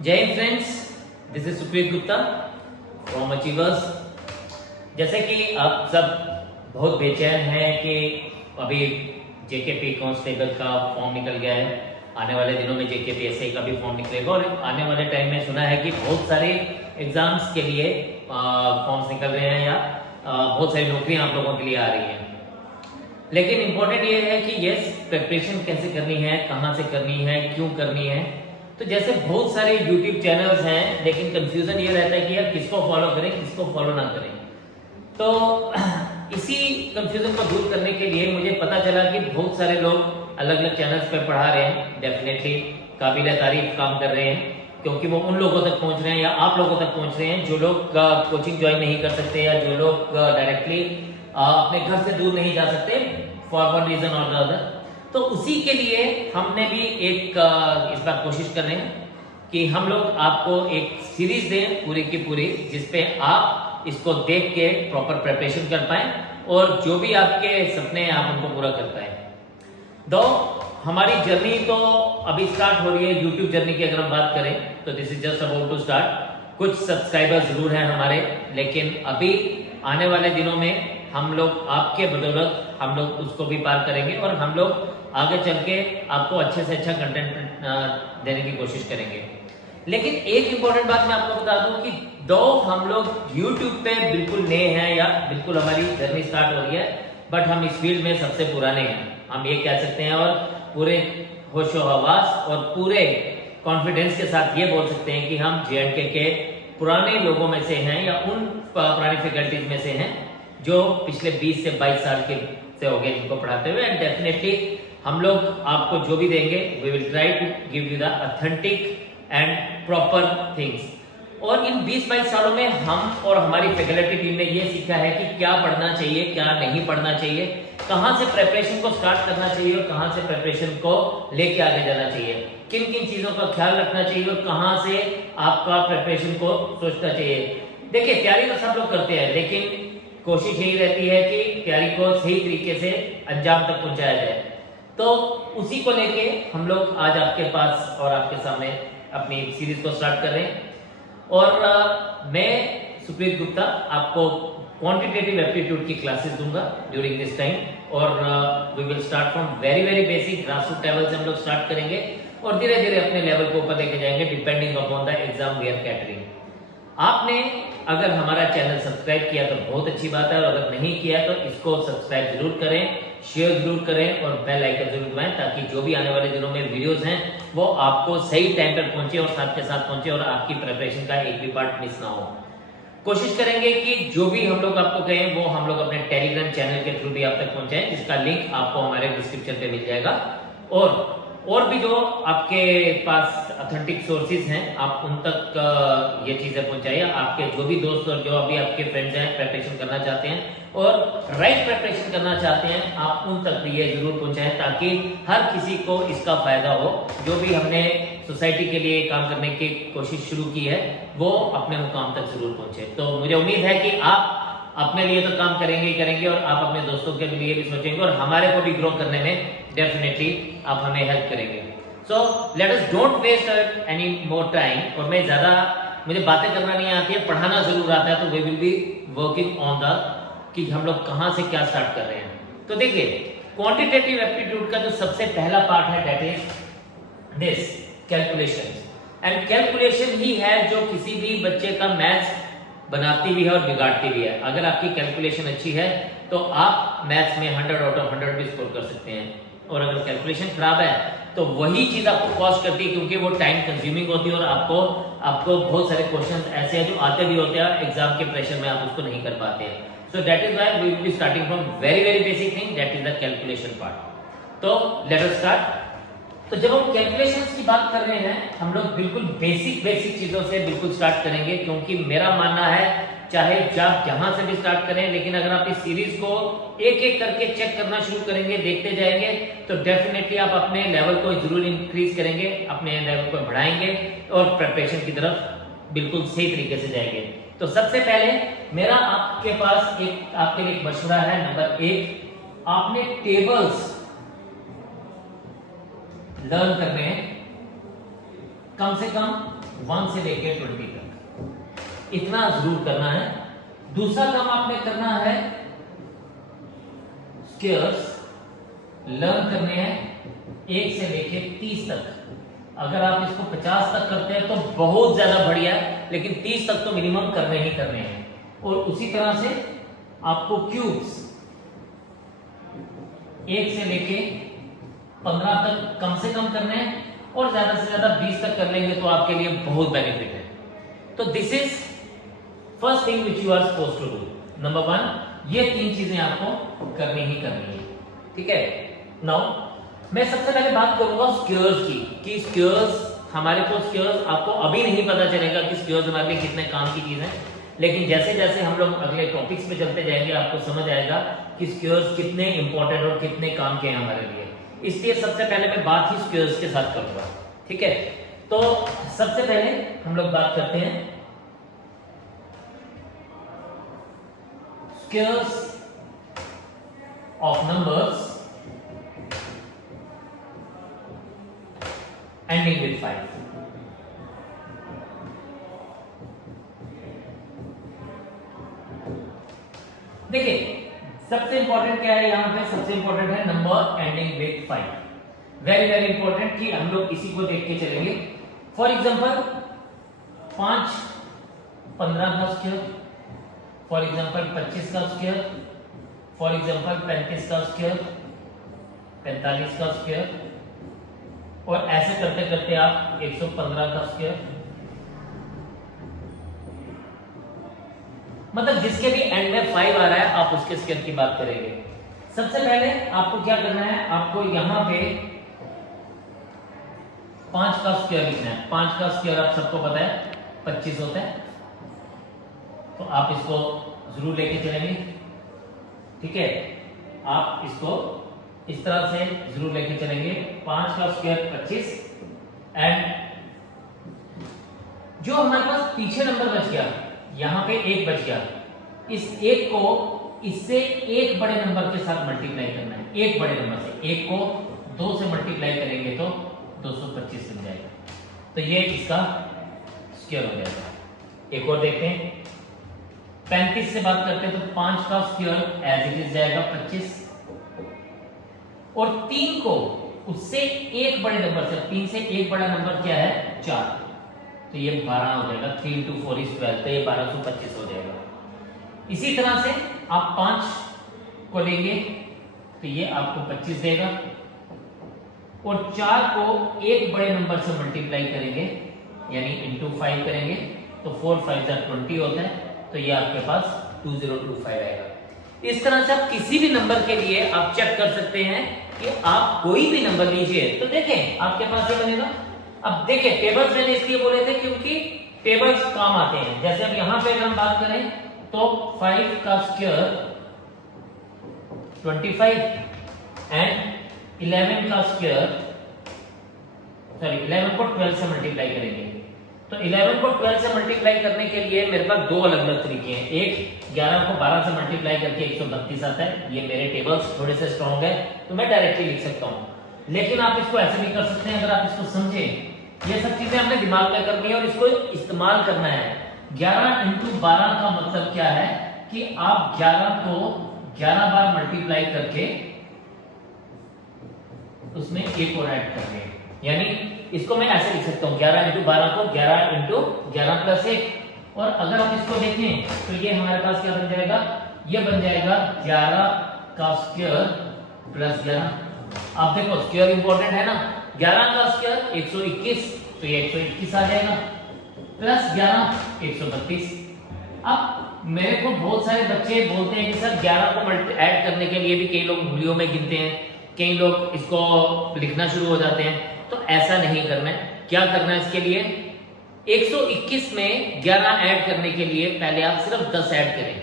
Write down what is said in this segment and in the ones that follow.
जय Hind friends, this is Supreet Gupta from achievers. जैसे कि आप सब बहुत बेचैन हैं कि अभी जेकेपी कांस्टेबल का फॉर्म निकल गया है, आने वाले दिनों में जेकेपीएसआई का भी फॉर्म निकलेगा और आने वाले टाइम में सुना है कि बहुत सारे एग्जाम्स के लिए फॉर्म्स निकल रहे हैं या बहुत सारी नौकरियां आप लोगों के लिए आ रही हैं। लेकिन इम्पोर्टेंट ये है कि यस, प्रिपरेशन कैसे करनी है, कहाँ से करनी है, क्यों करनी है। तो जैसे बहुत सारे यूट्यूब चैनल्स हैं, लेकिन कंफ्यूजन ये रहता है कि यार किसको फॉलो करें, किसको फॉलो ना करें। तो इसी कंफ्यूजन को दूर करने के लिए मुझे पता चला कि बहुत सारे लोग अलग अलग चैनल्स पे पढ़ा रहे हैं, डेफिनेटली काबिल तारीफ काम कर रहे हैं, क्योंकि वो उन लोगों तक पहुंच रहे हैं या आप लोगों तक पहुंच रहे हैं जो लोग कोचिंग ज्वाइन नहीं कर सकते या जो लोग डायरेक्टली अपने घर से दूर नहीं जा सकते फॉर वन रीजन और द अदर। तो उसी के लिए हमने भी एक इस बार कोशिश कर रहे हैं कि हम लोग आपको एक सीरीज दें पूरी की पूरी, जिसपे आप इसको देख के प्रॉपर प्रिपरेशन कर पाए और जो भी आपके सपने हैं आप उनको पूरा कर पाए। दो हमारी जर्नी तो अभी स्टार्ट हो रही है, यूट्यूब जर्नी की अगर हम बात करें तो this is just about to start. कुछ सब्सक्राइबर जरूर हैं हमारे, लेकिन अभी आने वाले दिनों में हम लोग आपके बदौलत हम लोग उसको भी पार करेंगे और हम लोग आगे चल के आपको अच्छे से अच्छा कंटेंट देने की कोशिश करेंगे। लेकिन एक इंपॉर्टेंट बात मैं आपको बता दूं कि दो हम लोग YouTube पे बिल्कुल नए हैं या बिल्कुल हमारी जर्नी स्टार्ट हो रही है, बट हम इस फील्ड में सबसे पुराने हैं, हम ये कह सकते हैं और पूरे होशो हवास और पूरे कॉन्फिडेंस के साथ ये बोल सकते हैं कि हम J&K के पुराने लोगों में से हैं या उन पुरानी फैकल्टीज में से हैं जो पिछले 20 से 22 साल के से हो गए जिनको पढ़ाते हुए। एंड डेफिनेटली हम लोग आपको जो भी देंगे we will try to give you the authentic and proper things. और इन 20-22 सालों में हम और हमारी फैकल्टी टीम ने ये सीखा है कि क्या पढ़ना चाहिए, क्या नहीं पढ़ना चाहिए, कहाँ से प्रिपरेशन को स्टार्ट करना चाहिए और कहाँ से प्रिपरेशन को लेके आगे जाना चाहिए, किन किन चीजों का ख्याल रखना चाहिए और कहाँ से आपका प्रिपरेशन को सोचना चाहिए। देखिए, तैयारी तो सब लोग करते हैं, लेकिन कोशिश यही रहती है कि तैयारी को सही तरीके से अंजाम तक पहुंचाया जाए। तो उसी को लेके हम लोग आज आपके पास और आपके सामने अपनी सीरीज को स्टार्ट कर रहे हैं। और मैं सुप्रीत गुप्ता आपको क्वांटिटेटिव एप्टीट्यूड की क्लासेस दूंगा ड्यूरिंग दिस टाइम और we will start from very very basic grassroot level से हम लोग स्टार्ट करेंगे और धीरे धीरे अपने लेवल को ऊपर लेके जाएंगे depending upon the exam we are catering. आपने अगर हमारा चैनल सब्सक्राइब किया तो बहुत अच्छी बात है, और अगर नहीं किया तो इसको सब्सक्राइब जरूर करें, शेयर जरूर करें और बेल आइकन जरूर दबाएं, ताकि जो भी आने वाले दिनों में वीडियोस हैं वो आपको सही टाइम पर पहुंचे और साथ के साथ पहुंचे और आपकी प्रिपरेशन का एक भी पार्ट मिस ना हो। कोशिश करेंगे कि जो भी हम लोग आपको कहें वो हम लोग अपने टेलीग्राम चैनल के थ्रू भी आप तक पहुंचाएं, जिसका लिंक आपको हमारे डिस्क्रिप्शन पे मिल जाएगा। और भी जो आपके पास ऑथेंटिक सोर्सेज हैं आप उन तक ये चीजें पहुंचाइए। आपके जो भी दोस्त और जो अभी आपके फ्रेंड्स हैं प्रिपरेशन करना चाहते हैं और राइट प्रिपरेशन करना चाहते हैं, आप उन तक भी ये जरूर पहुंचाएं, ताकि हर किसी को इसका फायदा हो। जो भी हमने सोसाइटी के लिए काम करने की कोशिश शुरू की है वो अपने मुकाम तक जरूर पहुंचे। तो मुझे उम्मीद है कि आप अपने लिए तो काम करेंगे ही करेंगे और आप अपने दोस्तों के लिए भी सोचेंगे और हमारे को भी ग्रो करने में डेफिनेटली आप हमें हेल्प करेंगे। So let us don't waste any more time. और मैं ज्यादा, मुझे बातें करना नहीं आती है, पढ़ाना जरूर आता है, तो we will be working on the कि हम लोग कहाँ से क्या स्टार्ट कर रहे हैं। तो देखिए, क्वांटिटेटिव एप्टीट्यूड का जो सबसे पहला पार्ट है that is this calculation. And calculation ही है जो किसी भी बच्चे का मैथ्स बनाती भी है और बिगाड़ती भी है। अगर आपकी कैलकुलेशन अच्छी है तो आप मैथ्स में 100 आउट ऑफ 100 भी स्कोर कर सकते हैं, और अगर कैलकुलेशन खराब है तो वही चीज आपको कॉस्ट करती है, क्योंकि वो टाइम कंज्यूमिंग होती है और आपको बहुत सारे क्वेश्चंस ऐसे हैं जो आते भी होते हैं, एग्जाम के प्रेशर में आप उसको नहीं कर पाते हैं। So that is why we will be starting from very very basic thing, that is the calculation part. तो लेट अस स्टार्ट। तो जब हम कैलकुलेशंस की बात कर रहे हैं हम लोग बिल्कुल बेसिक चीजों से बिल्कुल स्टार्ट करेंगे, क्योंकि मेरा मानना है चाहे आप जहां से भी स्टार्ट करें, लेकिन अगर आप इस सीरीज को एक एक करके चेक करना शुरू करेंगे, देखते जाएंगे, तो डेफिनेटली आप अपने लेवल को जरूर इंक्रीज करेंगे, अपने लेवल को बढ़ाएंगे और प्रिपरेशन की तरफ बिल्कुल सही तरीके से जाएंगे। तो सबसे पहले मेरा आपके पास आपके लिए एक मशवरा है। नंबर 1, आपने टेबल्स लर्न करने हैं, कम से कम 1 से लेके 20 तक, इतना जरूर करना है। दूसरा काम आपने करना है, स्क्वायर्स लर्न करने हैं 1 से लेके 30 तक। अगर आप इसको 50 तक करते हैं तो बहुत ज्यादा बढ़िया है, लेकिन 30 तक तो मिनिमम करने ही करने हैं। और उसी तरह से आपको क्यूब्स 1 से लेके 15 तक कम से कम करने हैं, और ज्यादा से ज्यादा 20 तक कर लेंगे तो आपके लिए बहुत बेनिफिट है। तो this is first thing which you are suppose to do. Number 1, ये 3 चीजें आपको करनी ही करनी है, ठीक है। नाउ मैं सबसे पहले बात करूंगा स्क्वायर्स की, कि स्क्वायर्स हमारे को, स्क्वायर्स आपको अभी नहीं पता चलेगा कि स्क्वायर्स हमारे लिए कितने काम की चीज है, लेकिन जैसे जैसे हम लोग अगले टॉपिक्स पे चलते जाएंगे आपको समझ आएगा कि स्क्वायर्स कितने इंपॉर्टेंट और कितने काम के हैं हमारे लिए। इसलिए सबसे पहले मैं बात ही स्क्वायर्स के साथ करूंगा, ठीक है। तो सबसे पहले हम लोग बात करते हैं squares of numbers ending with 5। देखिए सबसे इंपॉर्टेंट क्या है यहां पे, सबसे इंपॉर्टेंट है number ending with 5। Very very important कि हम लोग इसी को देख के चलेंगे। फॉर एग्जांपल 5 15 का स्क्वायर, फॉर एग्जांपल 25 का स्क्वायर, फॉर एग्जांपल 35 का स्क्वायर, 45 का स्क्वायर, और ऐसे करते करते आप 115 का स्क्वायर, मतलब जिसके भी एंड में 5 आ रहा है आप उसके स्क्वायर की बात करेंगे। सबसे पहले आपको क्या करना है, आपको यहां पे 5 का स्क्वायर लिखना है। 5 का स्क्वायर आप सबको पता है 25 होता है, तो आप इसको जरूर लेके चलेंगे, ठीक है। आप इसको इस तरह से जरूर लेके चलेंगे। 5 का स्क्वायर 25, एंड जो हमारे पास पीछे नंबर बच गया, यहां पे 1 बच गया, इस 1 को इससे एक बड़े नंबर के साथ मल्टीप्लाई करना है। एक बड़े नंबर से 1 को 2 से मल्टीप्लाई करेंगे तो 225 बन जाएगा, तो ये इसका स्क्वायर हो जाएगा। एक और देखते हैं, 35 से बात करते हैं तो 5 का स्क्वायर एज इट इज जाएगा 25, और 3 को उससे एक बड़े नंबर से, 3 से एक बड़ा नंबर क्या है 4, तो ये 12 हो जाएगा। 3 into 4 is 12, तो ये 1225 हो जाएगा। इसी तरह से आप 5 को लेंगे तो ये आपको 25 देगा, और 4 को एक बड़े नंबर से मल्टीप्लाई करेंगे यानी इंटू 5 करेंगे तो 4 5 20 होता है, तो ये आपके पास 2025 आएगा। इस तरह से आप किसी भी नंबर के लिए आप चेक कर सकते हैं कि आप कोई भी नंबर लीजिए तो देखें आपके पास ये बनेगा। अब देखें टेबल्स मैंने इसलिए बोले थे क्योंकि टेबल्स काम आते हैं। जैसे अब यहां पे अगर हम बात करें तो 5 का स्क्वायर 25 एंड 11 का स्क्वायर, सॉरी 11 को 12 से मल्टीप्लाई करेंगे, तो 11 को 12 से मल्टीप्लाई करने के लिए मेरे पास 2 अलग अलग तरीके हैं। एक 11 को 12 से मल्टीप्लाई करके 132 आता है, ये मेरे टेबल्स थोड़े से स्ट्रॉन्ग है तो मैं डायरेक्टली लिख सकता हूं, लेकिन आप इसको ऐसे भी कर सकते हैं अगर आप इसको समझें। ये सब चीजें हमने दिमाग में करनी है और इसको इस्तेमाल करना है। 11 into 12 का मतलब क्या है कि आप 11 को 11 बार मल्टीप्लाई करके उसमें एक और ऐड कर लें, यानी इसको मैं ऐसे लिख सकता हूं 11 into 12 को 11 into 11 प्लस 1, और अगर आप इसको देखें तो ये हमारे पास क्या बन जाएगा, ये बन जाएगा 11 का स्क्वायर प्लस 11। आप देखो स्क्वायर इंपॉर्टेंट है ना, 11 का स्क्वायर 121, तो ये 121 आ जाएगा, प्लस 11 132। अब मेरे को बहुत सारे बच्चे बोलते हैं कि सर 11 को ऐड करने के लिए भी कई लोग वीडियो में गिनते हैं, कई लोग इसको लिखना शुरू हो जाते हैं, तो ऐसा नहीं करना है। क्या करना है इसके लिए, 121 में 11 ऐड करने के लिए पहले आप सिर्फ 10 ऐड करें।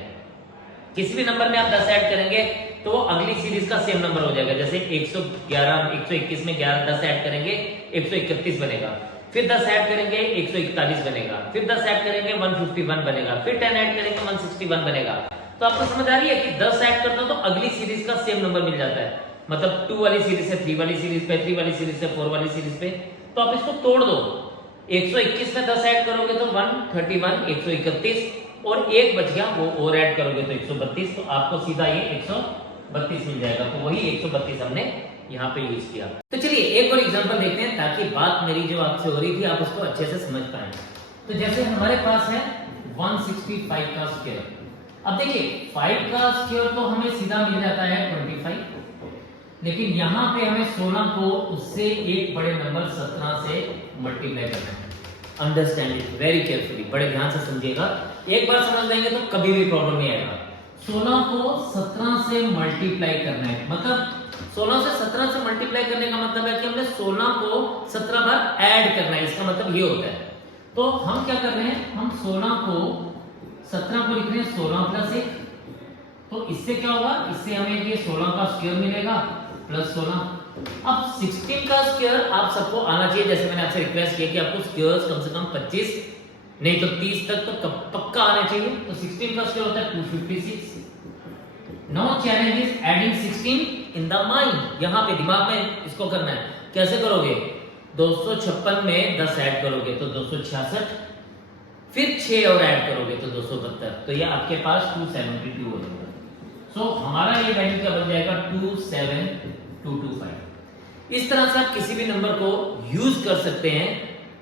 किसी भी नंबर में आप 10 ऐड करेंगे तो अगली सीरीज का सेम नंबर हो जाएगा। जैसे 121 में 10 ऐड करेंगे 131 बनेगा, फिर 10 ऐड करेंगे 141 बनेगा, फिर 10 ऐड करेंगे 151 बनेगा, फिर 10 ऐड करेंगे 161 बनेगा। तो आपको समझ आ रही है कि 10 ऐड करते हो तो अगली सीरीज का सेम नंबर मिल जाता है, मतलब 2 वाली सीरीज से 3 वाली सीरीज पे, 3 वाली सीरीज से 4 वाली सीरीज पे। तो आप इसको तोड़ दो, 121 में 10 ऐड करोगे तो 131, 131 और एक बच गया वो और ऐड करोगे तो 132, तो आपको सीधा ये 132 मिल जाएगा। तो वही 132 हमने यहाँ पे यूज किया। तो चलिए एक और एग्जांपल देखते हैं ताकि बात मेरी जो आपसे हो रही थी आप उसको अच्छे से समझ पाए। तो जैसे हमारे पास है 165 का स्क्वायर। अब देखिए 5 का स्क्वायर तो हमें सीधा मिल जाता है 25, लेकिन यहाँ पे हमें 16 को उससे एक बड़े नंबर 17 से मल्टीप्लाई करना है। अंडरस्टैंड इट वेरी केयरफुली, बड़े ध्यान से समझिएगा। एक बार समझ लेंगे तो कभी भी प्रॉब्लम नहीं आएगा। 16 को 17 से मल्टीप्लाई करना है, मतलब 16 से 17 से मल्टीप्लाई करने का मतलब है कि हमने 16 को 17 बार ऐड करना है, इसका मतलब ये होता है। तो हम क्या कर रहे हैं, हम 16 को 17 को लिख रहे हैं 16 प्लस 1। तो इससे क्या होगा, इससे हमें ये 16 का स्क्वायर मिलेगा प्लस 16। अब 16 का स्क्वायर आप सबको आना चाहिए, जैसे मैंने आपसे रिक्वेस्ट किया कि आपको स्क्वायर्स कम से कम 25 नहीं तो 30 तक तो पक्का आना चाहिए। तो 16 का स्क्वायर होता है 256। Now challenge is adding 16 in the mind. यहां पे दिमाग में इसको करना है। कैसे करोगे, 256 में 10 ऐड करोगे तो 266, फिर 6 और ऐड करोगे तो 272, तो ये आपके पास 272 हो जाएगा। सो हमारा ये वैल्यू क्या बन जाएगा, 27225। इस तरह से आप किसी भी नंबर को यूज कर सकते हैं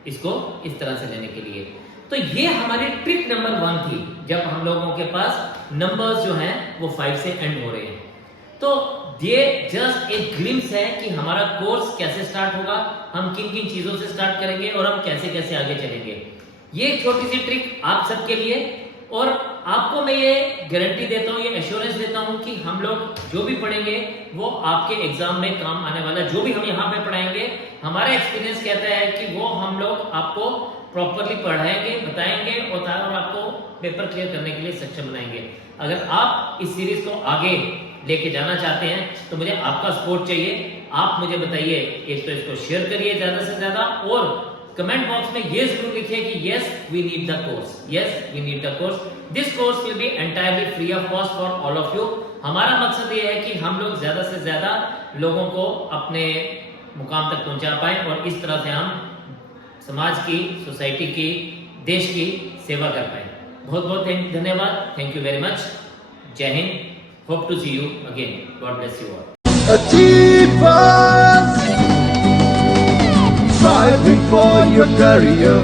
इसको इस तरह से लेने के लिए। तो ये हमारी ट्रिक नंबर 1 थी, जब हम लोगों के पास नंबर्स जो हैं वो 5 से एंड हो रहे हैं। तो ये जस्ट एक ग्लिम्स है कि हमारा कोर्स कैसे स्टार्ट होगा, हम किन किन चीजों से स्टार्ट करेंगे और हम कैसे कैसे आगे चलेंगे। ये छोटी सी ट्रिक आप सबके लिए, और आपको मैं ये गारंटी देता हूँ, ये एश्योरेंस देता हूँ कि हम लोग जो भी पढ़ेंगे वो आपके एग्जाम में काम आने वाला। जो भी हम यहाँ पे पढ़ाएंगे, हमारा एक्सपीरियंस कहता है कि वो हम लोग आपको प्रॉपरली पढ़ाएंगे, बताएंगे और आपको पेपर क्लियर करने के लिए सक्षम बनाएंगे। अगर आप इस सीरीज को आगे लेके जाना चाहते हैं तो मुझे आपका सपोर्ट चाहिए। आप मुझे बताइए, एक तो इसको शेयर करिए ज्यादा से ज्यादा, और कमेंट बॉक्स में ये जरूर लिखिए कि yes we need the course, yes we need the course. This course will be entirely free of cost for all of you. हमारा मकसद ये है कि हम लोग ज्यादा से ज्यादा लोगों को अपने मुकाम तक पहुंचा पाए और इस तरह से हम समाज की, सोसाइटी की, देश की सेवा कर पाए। बहुत बहुत धन्यवाद, थैंक यू वेरी मच, जय हिंद, hope to see you again, God bless you all. Striving for your career.